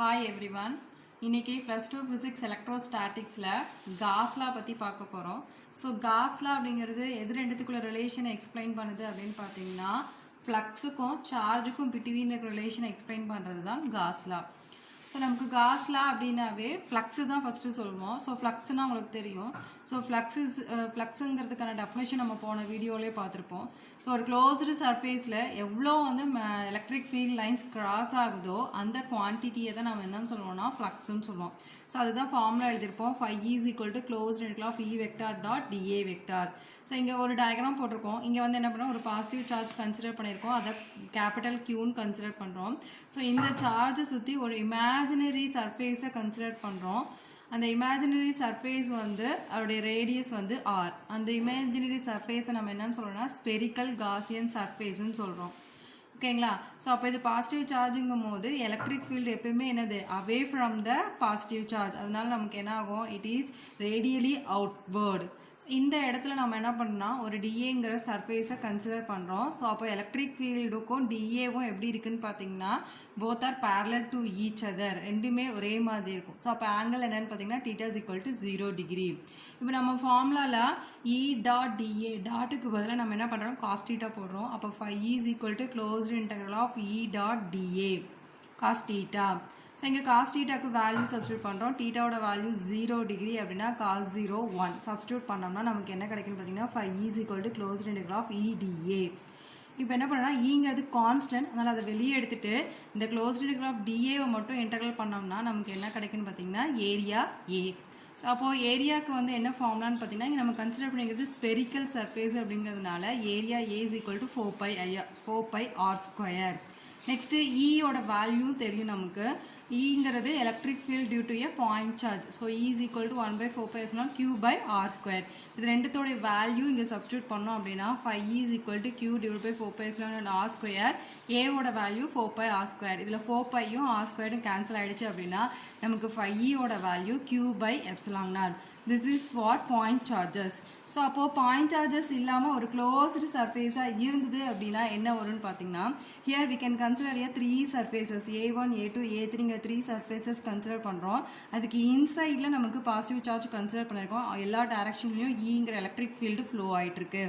Hi everyone. இன்னைக்கு +2 physics electrostaticsல Gauss law பத்தி பார்க்க போறோம். So Gauss law அப்படிங்கிறது எது ரெண்டுத்துக்குள்ள ரிலேஷனை எக்ஸ்பிளைன் பண்ணுது அப்படின்னு பார்த்தீங்கன்னா ஃப்ளக்ஸுக்கும் சார்ஜுக்கும் பிட்வீன் இருக்க ரிலேஷனை எக்ஸ்பிளைன் பண்ணுறது தான் Gauss law. ஸோ நமக்கு Gauss law அப்படின்னாவே ஃப்ளக்ஸு தான் ஃபஸ்ட்டு சொல்லுவோம். ஸோ ஃப்ளக்ஸ்னால் உங்களுக்கு தெரியும். ஸோ ஃப்ளக்ஸுங்கிறதுக்கான டெஃபினேஷன் நம்ம போன வீடியோலேயே பார்த்துருப்போம். ஸோ ஒரு க்ளோஸ்டு சர்ஃபேஸில் எவ்வளோ வந்து எலக்ட்ரிக் ஃபீல்ட் லைன்ஸ் கிராஸ் ஆகுதோ அந்த குவான்டிட்டியை தான் நம்ம என்னன்னு சொல்லுவோம்னா ஃப்ளக்ஸ்ன்னு சொல்லுவோம். ஸோ அதுதான் ஃபார்முலா எழுதியிருப்போம். ∅ = Closed interval of E vector dot dA vector. So இங்கே ஒரு டயக்ராம் போட்டிருக்கோம். இங்கே வந்து என்ன பண்ணோம், ஒரு பாசிட்டிவ் சார்ஜ் கன்சிடர் பண்ணியிருக்கோம். அதை கேபிட்டல் Qன்னு கன்சிடர் பண்ணுறோம். ஸோ இந்த சார்ஜை சுற்றி ஒரு இமேஜினரி சர்ஃபேஸை கன்சிடர் பண்ணுறோம். அந்த இமேஜினரி சர்ஃபேஸ் வந்து அதோடைய ரேடியஸ் வந்து R. அந்த இமேஜினரி சர்ஃபேஸை நம்ம என்னன்னு சொல்கிறோம்னா ஸ்பெரிக்கல் காசியன் சர்ஃபேஸ்ன்னு சொல்கிறோம். ஓகேங்களா? ஸோ அப்போ இது பாசிட்டிவ் சார்ஜுங்கும் போது எலக்ட்ரிக் ஃபீல்டு எப்பயுமே என்னது away from the positive charge. அதனால நமக்கு என்ன ஆகும், it is radially outward. So இந்த இடத்துல நம்ம என்ன பண்ணோம்னா ஒரு டிஏங்கிற சர்ஃபேஸை கன்சிடர் பண்ணுறோம். ஸோ அப்போ எலக்ட்ரிக் ஃபீல்டுக்கும் டிஏவும் எப்படி இருக்குன்னு பார்த்தீங்கன்னா both are parallel to each other, ரெண்டுமே ஒரே மாதிரி இருக்கும். ஸோ அப்போ ஆங்கிள் என்னன்னு பார்த்தீங்கன்னா θ = 0 டிகிரி. இப்போ நம்ம ஃபார்முலாவில் E டாட் டிஏ டாட்டுக்கு பதிலாக நம்ம என்ன பண்ணுறோம் cos θ போடுறோம். அப்போ ∅ = closed integral of E dot DA cos θ. So இங்கே cos θக்கு வேல்யூ சப்ஸ்டியூட் பண்ணுறோம். θவோட வேல்யூ 0 டிகிரி அப்படின்னா cos 0 1 சப்ஸ்டியூட் பண்ணோம்னா நமக்கு என்ன கிடைக்குன்னு பார்த்தீங்கன்னா ∅ = closed integral of E dA. இப்போ என்ன பண்ணோம்னா ஈங்கிறது கான்ஸ்டன்ட், அதனால் அதை வெளியே எடுத்துட்டு இந்த க்ளோஸ்டு இன்டெக்ரல் ஆஃப் டிஏவை மட்டும் இன்டெக்ரல் பண்ணோம்னா நமக்கு என்ன கிடைக்குன்னு பார்த்தீங்கன்னா ஏரியா ஏ. ஸோ அப்போது ஏரியாவுக்கு வந்து என்ன ஃபார்முலான்னு பார்த்தீங்கன்னா இங்கே நம்ம கன்சிடர் பண்ணிக்கிறது ஸ்பெரிக்கல் சர்ஃபேஸ் அப்படிங்கிறதுனால ஏரியா A = 4πr². நெக்ஸ்ட்டு ஈயோட வேல்யூ தெரியும் நமக்கு. ஈங்கிறது electric field due to a point charge. So E = 1/4πr² Q/r². இது ரெண்டுத்தோடைய வேல்யூ இங்கே சப்ஸ்டியூட் பண்ணோம் அப்படின்னா ∅ = Q/4πr². ஏவோட வேல்யூ 4πr². இதில் 4πயும் r² கேன்சல் ஆகிடுச்சு அப்படின்னா நமக்கு ∅யோட value Q/ε0. This is for point charges. So அப்போது பாயிண்ட் சார்ஜஸ் இல்லாமல் ஒரு க்ளோஸ்டு சர்ஃபேஸாக இருந்தது அப்படின்னா என்ன வரும்னு பார்த்தீங்கன்னா here we can consider a 3 surfaces A1 A2 A3 3 surfaces consider பண்ணுறோம். அதுக்கு இன்சைடில் நமக்கு பாசிட்டிவ் சார்ஜ் கன்சிடர் பண்ணியிருக்கோம். எல்லா டைரக்ஷன்லையும் ஈங்கிற எலக்ட்ரிக் ஃபீல்டு ஃப்ளோ ஆகிட்டுருக்கு.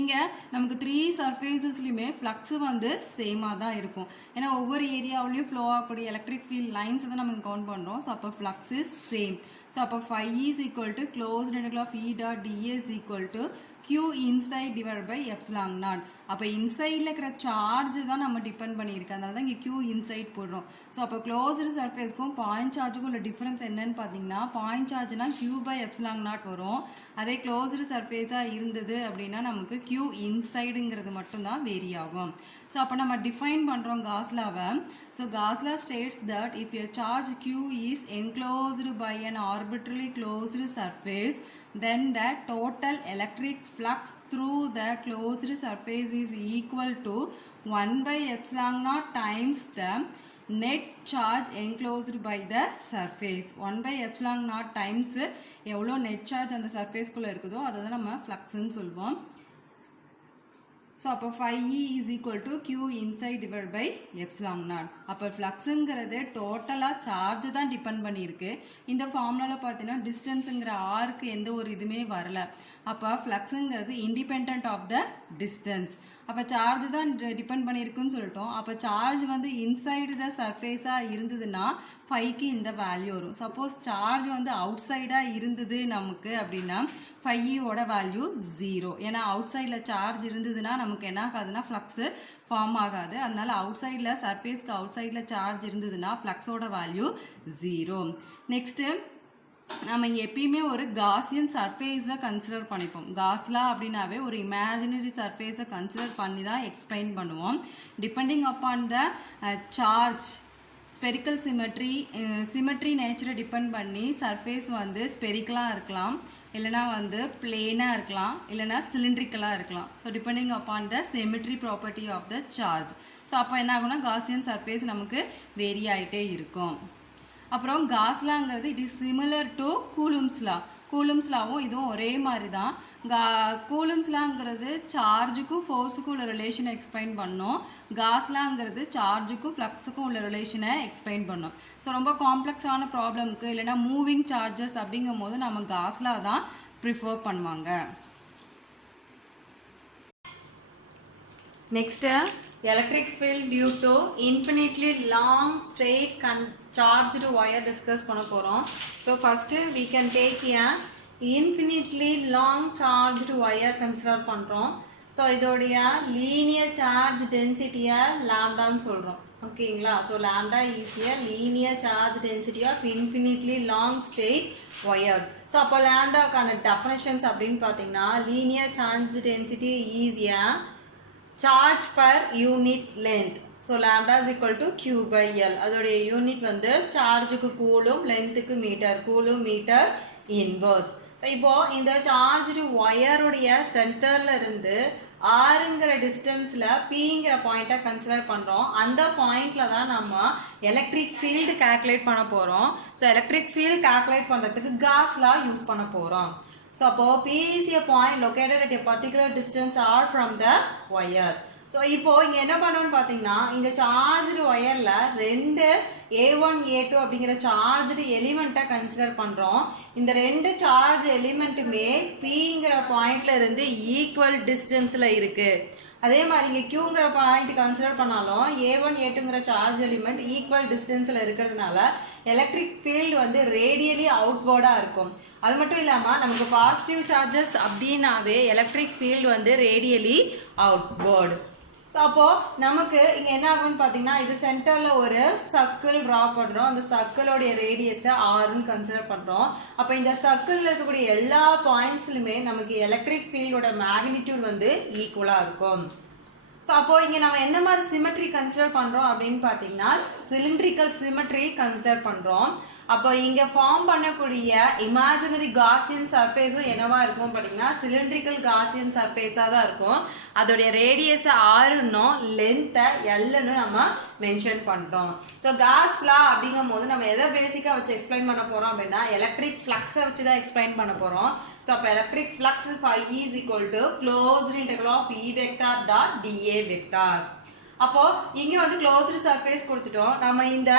இங்கே நமக்கு 3 சர்ஃபேஸஸ்லையுமே ஃப்ளக்ஸு வந்து சேமாக தான் இருக்கும். ஏன்னா ஒவ்வொரு ஏரியாவிலையும் ஃப்ளோ ஆகக்கூடிய எலக்ட்ரிக் ஃபீல்ட் லைன்ஸை தான் நம்ம கவுண்ட் பண்ணுறோம். ஸோ அப்போ ஃப்ளக்ஸ் இஸ் சேம். ஸோ அப்போ ∅ = closed integral of E dot dA = Q inside /ε0. அப்போ இன்சைடில் இருக்கிற சார்ஜ் தான் நம்ம டிபெண்ட் பண்ணியிருக்கு, அதனால தான் இங்கே Q இன்சைட் போடுறோம். ஸோ அப்போ க்ளோஸ்டு சர்ஃபேஸ்க்கும் பாயிண்ட் சார்ஜுக்கும் உள்ள டிஃப்ரென்ஸ் என்னன்னு பார்த்தீங்கன்னா பாயிண்ட் சார்ஜ்னா Q/ε0 வரும். அதே க்ளோஸ்டு சர்ஃபேஸாக இருந்தது அப்படின்னா நமக்கு Q இன்சைடுங்கிறது மட்டும்தான் வேரி ஆகும். ஸோ அப்போ நம்ம டிஃபைன் பண்ணுறோம் Gauss lawவை. So Gauss law states that if a charge Q is enclosed by an arbitrarily closed surface, then the total electric flux through the closed surface is equal to 1/ε0 times the net charge enclosed by the surface. 1/ε0 times எவ்வளோ net charge அந்த சர்ஃபேஸ்குள்ளே இருக்குதோ அதை தான் நம்ம ஃப்ளக்ஸ்ன்னு சொல்லுவோம். So அப்போ ∅ = Q inside /ε0. அப்போ ஃப்ளக்ஸுங்கிறது டோட்டலாக சார்ஜ் தான் டிபெண்ட் பண்ணியிருக்கு. இந்த ஃபார்முலாவில் பார்த்தீங்கன்னா டிஸ்டன்ஸுங்கிற ஆருக்கு எந்த ஒரு இதுவுமே வரல. அப்போ ஃப்ளக்ஸுங்கிறது இண்டிபெண்ட் ஆஃப் த டிஸ்டன்ஸ். அப்போ சார்ஜ் தான் டிபெண்ட் பண்ணியிருக்குன்னு சொல்லிட்டோம். அப்போ சார்ஜ் வந்து இன்சைடு த சர்ஃபேஸாக இருந்ததுன்னா ∅க்கு இந்த வேல்யூ வரும். சப்போஸ் சார்ஜ் வந்து அவுட் சைடாக இருந்தது நமக்கு அப்படின்னா ∅யோட வேல்யூ 0. ஏன்னா அவுட் சைடில் சார்ஜ் இருந்ததுன்னா நமக்கு என்ன ஆகாதுன்னா ஃப்ளக்ஸு ஃபார்ம் ஆகாது. அதனால அவுட் சைடில் சர்ஃபேஸ்க்கு அவுட் சைடில் சார்ஜ் இருந்ததுன்னா ஃப்ளக்ஸோட வேல்யூ 0. நெக்ஸ்ட்டு நம்ம எப்பயுமே ஒரு காசியன் சர்ஃபேஸை கன்சிடர் பண்ணிப்போம். Gauss law அப்படின்னாவே ஒரு இமேஜினரி சர்ஃபேஸை கன்சிடர் பண்ணி தான் எக்ஸ்பிளைன் பண்ணுவோம். Depending upon the charge spherical symmetry நேச்சரை டிபெண்ட் பண்ணி சர்ஃபேஸ் வந்து ஸ்பெரிக்கலாக இருக்கலாம், இல்லைனா வந்து பிளேனாக இருக்கலாம், இல்லைனா சிலிண்ட்ரிக்கலாக இருக்கலாம். So depending upon the symmetry property of the charge. So அப்போ என்ன ஆகும்னா காசியன் சர்ஃபேஸ் நமக்கு வேரி ஆகிட்டே இருக்கும். அப்புறம் Gauss lawங்கிறது it is similar to Coulomb's law. Coulomb's லாவும் இதுவும் ஒரே மாதிரி தான். கூலம்ஸ் லாங்கிறது சார்ஜுக்கும் ஃபோர்ஸுக்கும் உள்ள ரிலேஷனை எக்ஸ்பிளைன் பண்ணோம். காஸ் லாங்கிறது சார்ஜுக்கும் ஃப்ளக்ஸுக்கும் உள்ள ரிலேஷனை எக்ஸ்பிளைன் பண்ணோம். ஸோ ரொம்ப காம்ப்ளெக்ஸான ப்ராப்ளம்க்கு இல்லைன்னா மூவிங் சார்ஜஸ் அப்படிங்கும் போது நம்ம காஸ் லா தான் ப்ரிஃபர் பண்ணுவாங்க. Next, electric field due to infinitely long straight charged wire discuss பண்ண போறோம். So first we can take a infinitely long charged wire consider பண்றோம். So இதோடைய linear charge density lambda ன்னு சொல்றோம். ஓகேங்களா? So lambda is a linear charge density of infinitely long straight wire. So அப்போ lambda கான definitions அப்படின்னு பார்த்தீங்கன்னா linear charge density is a charge per unit length. So lambda is equal to Q by L. அதோடைய unit வந்து சார்ஜுக்கு coulomb, லென்த்துக்கு metre, coulomb metre inverse. So இப்போ இந்த சார்ஜ்டு ஒயருடைய சென்டர்ல இருந்து ஆறுங்கிற டிஸ்டன்ஸில் பிங்கிற பாயிண்ட்டை கன்சிடர் பண்ணுறோம். அந்த பாயிண்ட்ல தான் நம்ம எலக்ட்ரிக் ஃபீல்டு கால்குலேட் பண்ண போகிறோம். ஸோ எலக்ட்ரிக் ஃபீல்டு கால்குலேட் பண்ணுறதுக்கு காஸ் லா யூஸ் பண்ண போகிறோம். So, P is a point located at a particular distance r from the wire. So, இப்போ இங்க என்ன பண்ணணும்னு பாத்தீங்கன்னா இந்த சார்ஜ்டு ஒயர்ல ரெண்டு A1 A2 அப்படிங்கிற சார்ஜ்டு எலிமெண்ட்டை கன்சிடர் பண்றோம். இந்த ரெண்டு சார்ஜ் எலிமெண்ட்டுமே Pங்கிற பாயிண்ட்ல இருந்து ஈக்குவல் டிஸ்டன்ஸ்ல இருக்கு. அதே மாதிரி இங்கே Qங்கிற பாயிண்ட் கன்சிடர் பண்ணாலும் A1 A2ங்கிற சார்ஜ் எலிமெண்ட் ஈக்குவல் டிஸ்டன்ஸில் இருக்கிறதுனால எலக்ட்ரிக் ஃபீல்டு வந்து ரேடியலி அவுட்வேர்டாக இருக்கும். அது மட்டும் இல்லாமல் நமக்கு பாசிட்டிவ் சார்ஜஸ் அப்படின்னாவே எலக்ட்ரிக் ஃபீல்டு வந்து ரேடியலி அவுட்வேர்டு. ஸோ அப்போது நமக்கு இங்கே என்ன ஆகும்னு பார்த்தீங்கன்னா இது சென்டரில் ஒரு சர்க்கிள் ட்ரா பண்ணுறோம். அந்த சர்க்கிளோடைய ரேடியஸை ஆர்ன்னு கன்சிடர் பண்ணுறோம். அப்போ இந்த சர்க்கிளில் இருக்கக்கூடிய எல்லா பாயிண்ட்ஸ்லையுமே நமக்கு எலக்ட்ரிக் ஃபீல்டோட மேக்னிடியூட் வந்து ஈக்குவலாக இருக்கும். ஸோ அப்போது இங்கே நம்ம என்ன மாதிரி சிமெட்ரி கன்சிடர் பண்ணுறோம் அப்படின்னு பார்த்தீங்கன்னா சிலிண்ட்ரிக்கல் சிமெட்ரி கன்சிடர் பண்ணுறோம். அப்போ இங்கே ஃபார்ம் பண்ணக்கூடிய இமேஜினரி காசியன் சர்ஃபேஸும் என்னவா இருக்கும் பார்த்தீங்கன்னா சிலிண்ட்ரிக்கல் காசியன் சர்ஃபேஸாக தான் இருக்கும். அதோடைய ரேடியஸை ஆறுன்னும் லென்த்தை எல்லுன்னு நம்ம மென்ஷன் பண்ணுறோம். ஸோ காஸ் லா அப்படிங்கும் போது நம்ம எதை பேசிக்காக வச்சு எக்ஸ்பிளைன் பண்ண போகிறோம் அப்படின்னா எலக்ட்ரிக் ஃப்ளக்ஸை வச்சு தான் எக்ஸ்பிளைன் பண்ண போகிறோம். ஸோ அப்போ electric flux phi is equal to closed integral of E vector dot dA vector. அப்போ இங்க வந்து க்ளோஸ்டு சர்ஃபேஸ் கொடுத்துட்டோம். நம்ம இந்த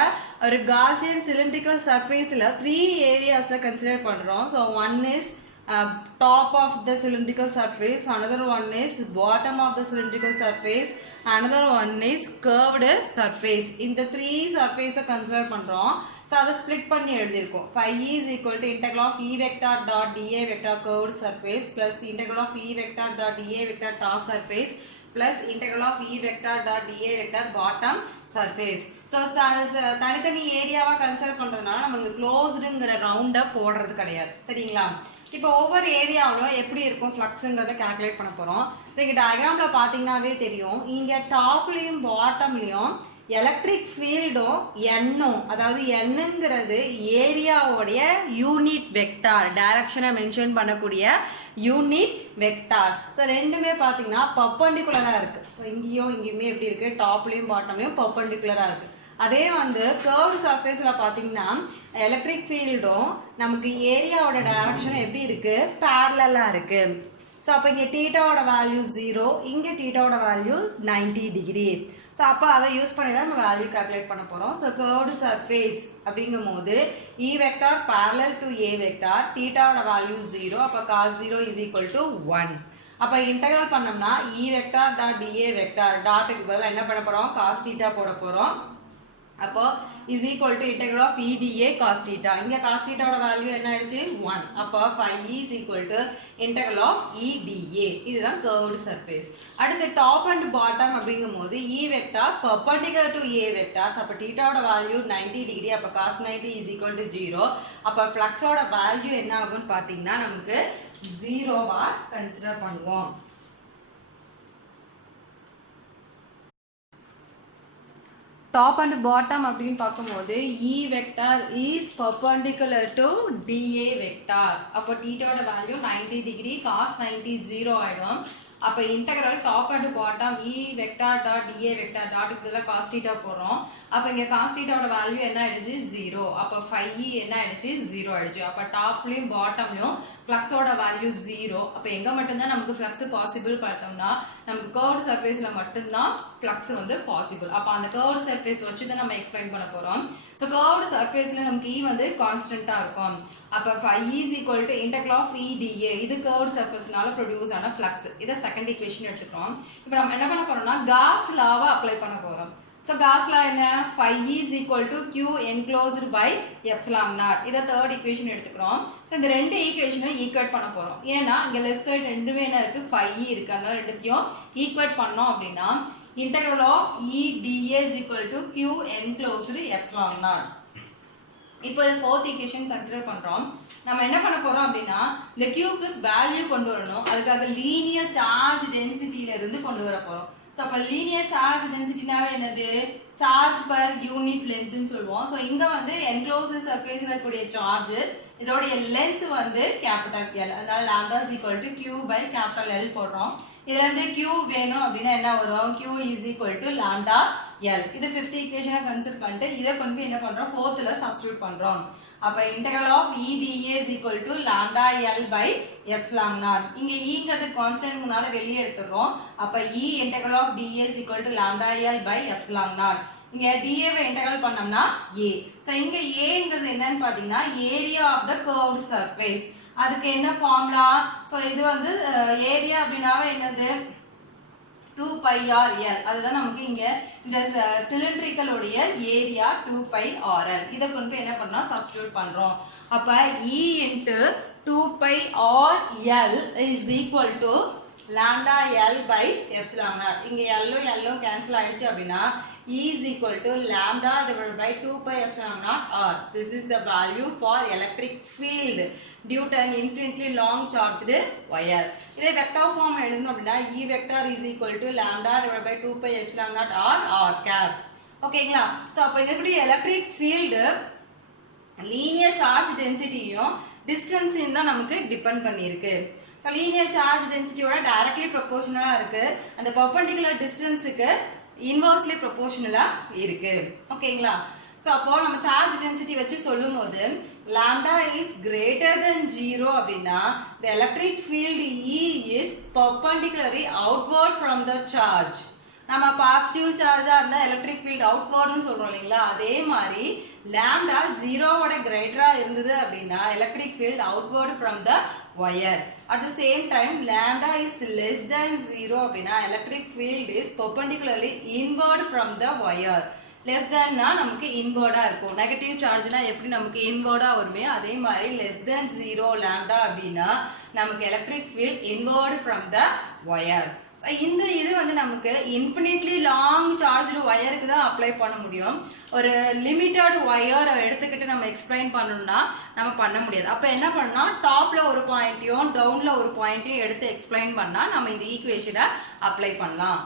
ஒரு காசியன் சிலிண்ட்ரிக்கல் சர்ஃபேஸில் 3 ஏரியாஸை கன்சிடர் பண்ணுறோம். So one is top of the cylindrical surface, another one is bottom of the cylindrical surface, another one is curved surface. இந்த 3 surface consider பண்றோம். So அதை split பண்ணி எழுதிருக்கோம். Phi is equal to integral of E vector dot dA vector curved surface plus integral of E vector dot dA vector top surface plus integral of E vector dot dA vector bottom surface. So தனித்தனி ஏரியாவா consider பண்றதுனால நம்ம இங்க க்ளோஸ்டுங்கிற ரவுண்டை போடுறது கிடையாது. சரிங்களா? இப்போ ஒவ்வொரு ஏரியாவிலும் எப்படி இருக்கும் ஃப்ளக்ஸுங்கிறத கால்குலேட் பண்ண போகிறோம். ஸோ இங்கே டயக்ராமில் பார்த்தீங்கன்னாவே தெரியும். இங்கே டாப்லேயும் பாட்டம்லேயும் எலக்ட்ரிக் ஃபீல்டும் எண்ணும், அதாவது எண்ணுங்கிறது ஏரியாவோடைய யூனிட் வெக்டார், டைரக்ஷனை மென்ஷன் பண்ணக்கூடிய யூனிட் வெக்டார். ஸோ ரெண்டுமே பார்த்தீங்கன்னா பர்பண்டிகுலராக இருக்குது. ஸோ இங்கேயும் இங்கேயுமே எப்படி இருக்குது, டாப்லேயும் பாட்டம்லேயும் பர்பண்டிகுலராக இருக்குது. அதே வந்து கர்வ்டு சர்ஃபேஸில் பார்த்தீங்கன்னா எலக்ட்ரிக் ஃபீல்டும் நமக்கு ஏரியாவோட டைரக்ஷனும் எப்படி இருக்குது, பேரலாக இருக்குது. ஸோ அப்போ இங்கே தீட்டாவோட வேல்யூ 0, இங்கே தீட்டாவோட வேல்யூ 90 டிகிரி. ஸோ அப்போ அதை யூஸ் பண்ணி தான் நம்ம வேல்யூ கால்குலேட் பண்ண போகிறோம். ஸோ கர்வ்டு சர்ஃபேஸ் அப்படிங்கும் போது E vector parallel to A vector, தீட்டாவோட வேல்யூ 0, அப்போ cos 0 is equal to 1. அப்போ இன்டெகிரல் பண்ணோம்னா E vector dot dA vector டாட்டுக்கு பதில் என்ன பண்ண போகிறோம், cos θ போட போகிறோம். அப்போ is equal to integral of E dA cos θ. இங்கே cos θ ஓட வேல்யூ என்ன ஆயிடுச்சு, 1. அப்போ phi is equal to integral of E dA. இதுதான் curved surface. அடுத்து டாப் அண்ட் பாட்டம் அப்படிங்கும் போது E vector perpendicular to A vector. அப்போ θ ஓட வேல்யூ 90 டிகிரி. அப்போ cos 90 is equal to 0. அப்போ ஃப்ளக்ஸோட வேல்யூ என்ன ஆகும்னு பார்த்தீங்கன்னா நமக்கு 0வா கன்சிடர் பண்ணுவோம். டாப் அண்ட் பாட்டம் அப்படின்னு பார்க்கும்போது E vector is perpendicular to DA vector. அப்போ தீட்டாவோட வேல்யூ 90 டிகிரி, cos 90 0 ஆகிடும். அப்போ integral top and bottom E vector dot d A vector dot இதெல்லாம் காஸ் தீட்டா போடுறோம். அப்போ இங்கே காஸ் தீட்டாவோட வேல்யூ என்ன ஆயிடுச்சு 0. அப்போ 5e என்ன ஆயிடுச்சு 0 ஆயிடுச்சு. அப்போ டாப்லையும் பாட்டம்லையும் ஃப்ளக்ஸோட வேல்யூ 0. அப்போ எங்கே மட்டும்தான் நமக்கு ஃப்ளக்ஸ் பாசிபிள் பார்த்தோம்னா நமக்கு கர்வ்டு சர்ஃபேஸில் மட்டும்தான் ஃப்ளக்ஸ் வந்து பாசிபிள். அப்போ அந்த கர்வ்டு சர்ஃபேஸ் வச்சு தான் நம்ம எக்ஸ்பிளைன் பண்ண போகிறோம். ஸோ கர்வ்டு சர்ஃபேஸில் நமக்கு இ வந்து கான்ஸ்டன்ட்டாக இருக்கும். அப்போ 5e is equal to integral of e dA. இது கர்வ்டு சர்ஃபேஸ்னால ப்ரொடியூஸ் ஆன ஃப்ளக்ஸ். இதை செகண்ட் ஈக்குவேஷன் எடுத்துக்கிறோம். இப்போ நம்ம என்ன பண்ண போறோம்னா காஸ் லாவை அப்ளை பண்ண போகிறோம். ஸோ காஸ் லா என்ன 5e is equal to q enclosed by epsilon naught. இதை தேர்ட் ஈக்குவேஷன் எடுத்துக்கிறோம். ஸோ இந்த ரெண்டு ஈக்குவேஷனை ஈக்குவேட் பண்ண போகிறோம். ஏன்னா இங்கே லெஃப்ட் சைடு ரெண்டுமே என்ன இருக்குது 5e இருக்குது. அதனால ரெண்டுத்தையும் ஈக்குவேட் பண்ணோம் அப்படின்னா integral of e dA is equal to q enclosed epsilon naught. இப்போ இந்த ஃபோர்த் ஈக்குவேஷன் கன்சிடர் பண்ணுறோம். நம்ம என்ன பண்ண போகிறோம் அப்படின்னா இந்த க்யூக்கு வேல்யூ கொண்டு வரணும். அதுக்காக லீனியர் சார்ஜ் டென்சிட்டியிலிருந்து கொண்டு வர போகிறோம். ஸோ அப்போ லீனியர் சார்ஜ் டென்சிட்டினாவே என்னது சார்ஜ் பர் யூனிட் லென்த்னு சொல்லுவோம். ஸோ இங்கே வந்து என்க்ளோஸ்டு சர்ஃபேஸில் இருக்கக்கூடிய சார்ஜ் இதோடைய லென்த் வந்து கேபிட்டல் எல். அதனால lambda is equal to Q by capital L போடுறோம். இதுல இருந்து q வேணும் அப்படின்னா என்ன வரும் q is equal to lambda l. இது ஃபிஃப்த் ஈக்குவேஷனை கன்சிடர் பண்ணிட்டு இதை கொண்டு போய் என்ன பண்றோம் ஃபோர்த்ல சப்ஸ்டிட்யூட் பண்றோம். அப்ப integral of e dA is equal to lambda l by epsilon naught. இங்க e ங்கிறது கான்ஸ்டன்ட்னால வெளியே எடுத்துறோம். அப்ப e integral of dA is equal to lambda l by epsilon naught. இங்க dA வை இன்டெகிரல் பண்ணோம்னா a. சோ இங்க a ங்கிறது என்னன்னு பாத்தீங்கன்னா area of the curved surface. அதுக்கு என்ன ஃபார்முலா சோ இது வந்து ஏரியா அப்படினாவே என்னது 2 pi r l. அதுதான் நமக்கு இங்க இந்த சிலிண்ட்ரிக்கல் உடைய ஏரியா 2 pi r l. இத கொண்டு போய் என்ன பண்ணா சப்ஸ்டிட்யூட் பண்றோம். அப்ப e into 2 pi r l is equal to lambda l by epsilon naught. இங்க l கேன்சல் ஆயிடுச்சு அப்படினா E is equal to lambda divided by 2 pi epsilon naught r. This is the value for electric field due to an infinitely long charged wire. இதை vector form எழுதணும் அப்படினா E vector is equal to lambda divided by 2 pi epsilon naught r r cap. ஓகேங்களா? So அப்ப இதுக்கு electric field linear charge டென்சிட்டியும் டிஸ்டன்ஸையும் தான் நமக்கு depend பண்ணியிருக்கு. So linear charge டென்சிட்டியோட directly ப்ரொபோர்ஷனலாக இருக்கு. அந்த பெர்பெண்டிகுலர் டிஸ்டன்ஸுக்கு இன்வெர்ஸ்லி ப்ரொபோர்ஷனலா இருக்கு. ஓகேங்களா? சோ அப்போ நம்ம சார்ஜ் டென்சிட்டி வச்சு சொல்லும்போது lambda is greater than 0 அப்படினா the electric field E is perpendicularly outward from the charge. நம்ம பாசிட்டிவ் சார்ஜா இருந்தா எலக்ட்ரிக் ஃபீல்ட் அவுட்வர்ட்னு சொல்றோம் இல்லீங்களா? அதே மாதிரி lambda 0 ஓட கிரேட்டரா இருந்தது அப்படினா electric field outward from the wire. At the same time lambda is less than 0 அப்படினா electric field is perpendicularly inward from the wire. less than னா நமக்கு இன்வர்டா இருக்கும். நெகட்டிவ் சார்ஜ்னா எப்படி நமக்கு இன்வர்டா வருமே அதே மாதிரி less than 0 lambda அப்படினா நமக்கு electric field inward from the wire. So இந்த இது வந்து நமக்கு infinitely long charged wireக்கு தான் அப்ளை பண்ண முடியும். ஒரு லிமிட்டட் வயர் எடுத்துக்கிட்டு நம்ம எக்ஸ்பிளைன் பண்ணனும்னா நம்ம பண்ண முடியாது. அப்ப என்ன பண்ணா டாப்ல ஒரு பாயிண்ட்டையும் டவுன்ல ஒரு பாயிண்ட்டையும் எடுத்து எக்ஸ்பிளைன் பண்ணா நம்ம இந்த ஈக்குவேஷனை அப்ளை பண்ணலாம்.